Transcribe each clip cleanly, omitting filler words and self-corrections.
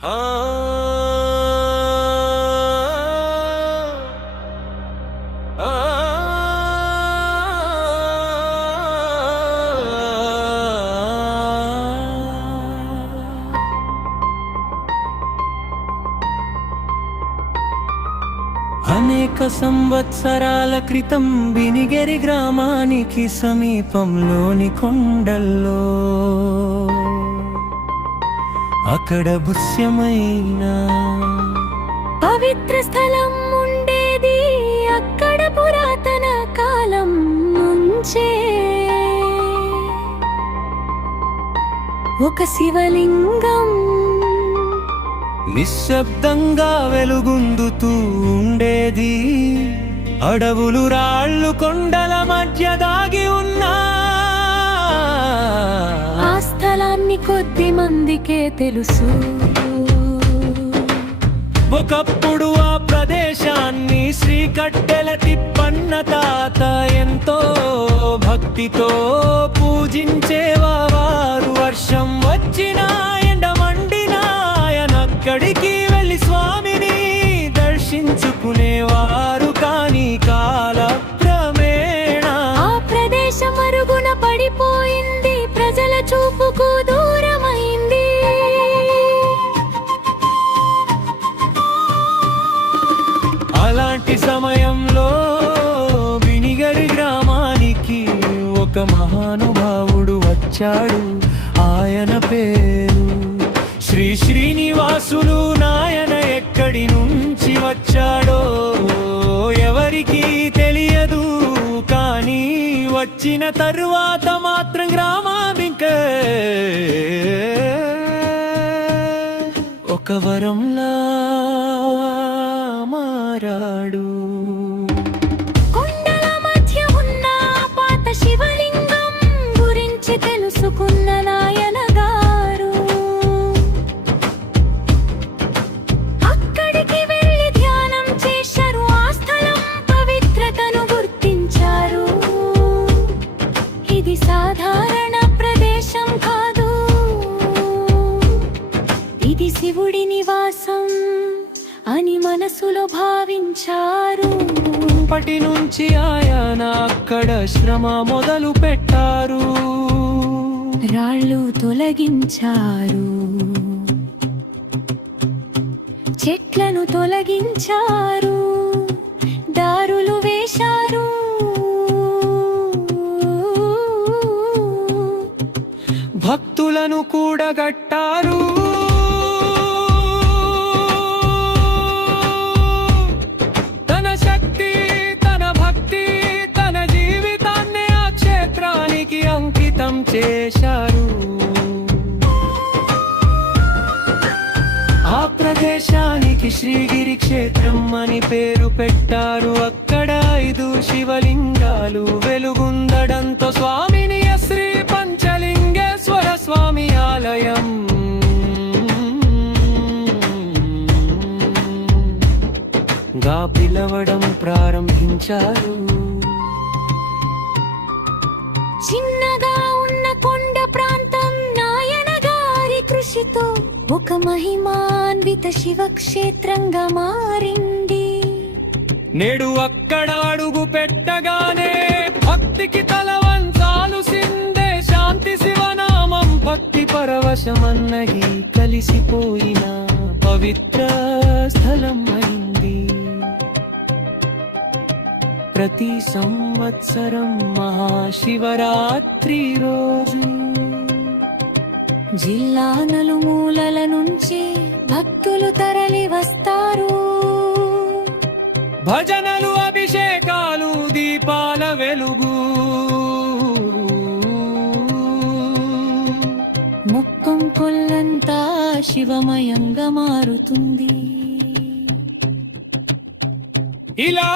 అనేక సంవత్సరాల క్రితం బినిగెరి గ్రామానికి సమీపంలోని కొండల్లో అక్కడ భృశ్యమైన పవిత్ర స్థలం ఉండేది. అక్కడ పురాతన కాలం నుంచే ఒక శివలింగం నిశ్శబ్దంగా వెలుగొందుతూ ఉండేది. అడవులు రాళ్ళు కొండల మధ్య దాగి ఉన్నా ఆ స్థలాన్ని కొద్ది మందికే తెలుసు. ఒకప్పుడు ఆ ప్రదేశాన్ని శ్రీకట్టెల తిప్పన్న తాత ఎంతో భక్తితో పూజించేవారు. వర్షం వచ్చినా ఎండమండినా ఆయనక్కడికి వెళ్ళి స్వామిని దర్శించుకునేవారు. కానీ కాలక్రమేణా ఆ ప్రదేశం అరుగున పడిపోయింది, ప్రజల చూపుకు దూరమైంది. అలాంటి సమయంలో బినిగరి గ్రామానికి ఒక మహానుభావుడు వచ్చాడు. ఆయన పేరు శ్రీ శ్రీనివాసులు. నాయన ఎక్కడి నుంచి వచ్చాడో ఎవరికీ తెలియదు. కానీ వచ్చిన తరువాత మాత్రం గ్రామానికే ఒక వరంలా మారాడు. కొండల మధ్య ఉన్న పాత శివలింగం గురించి తెలుసుకున్న నాయన గారు అక్కడికి వెళ్ళి ధ్యానం చేశారు. ఆ స్థలం పవిత్రతను గుర్తించారు. ఇది సాధారణ ప్రదేశం కాదు, ఇది శివుడి నివాసం అని మనసులో భావించారు. అప్పటి నుంచి ఆయన అక్కడ శ్రమ మొదలు పెట్టారు. రాళ్ళు తొలగించారు, చెట్లను తొలగించారు, దారులు వేశారు. భక్తులను కూడగట్టారు. తన శక్తి, తన భక్తి, తన జీవితాన్ని ఆ క్షేత్రానికి అంకితం చేశారు. ఆ ప్రదేశానికి శ్రీగిరి క్షేత్రం అని పేరు పెట్టారు. అక్కడ 5 శివలింగాలు వెలుగుందడంతో స్వామిని శ్రీ పంచలింగేశ్వర స్వామి ఆలయం గా పిలవడం ప్రారంభించారు. చిన్నగా ఉన్న కొండ ప్రాంతం నాయన గారి కృషితో ఒక మహిమాన్విత శివక్షేత్రంగా మారింది. నేడు అక్కడ అడుగు పెట్టగానే భక్తికి తల వంచాల్సిందే. శాంతి శివనామం భక్తి పరవశమన్నది కలిసిపోయిన పవిత్ర స్థలం అయింది. ప్రతి సంవత్సరం మహాశివరాత్రి రోజు జిల్లా నలుమూలల నుంచి భక్తులు తరలి వస్తారు. భజనలు, అభిషేకాలు, దీపాల వెలుగు మొత్తం కొల్లంతా శివమయంగా మారుతుంది. ఇలా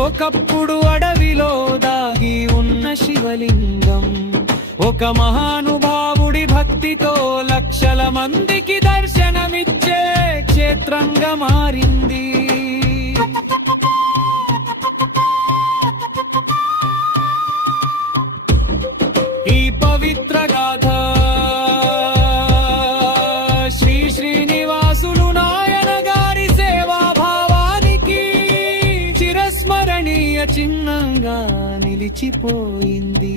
ఒకప్పుడు అడవిలో దాగి ఉన్న శివలింగం ఒక మహానుభావుడి భక్తితో లక్షల మందికి దర్శనమిచ్చే క్షేత్రంగా మారింది. పవిత్ర గాథ. శ్రీ శ్రీనివాసులు నాయన గారి సేవా భావానికి చిరస్మరణీయ చిహ్నంగా నిలిచిపోయింది.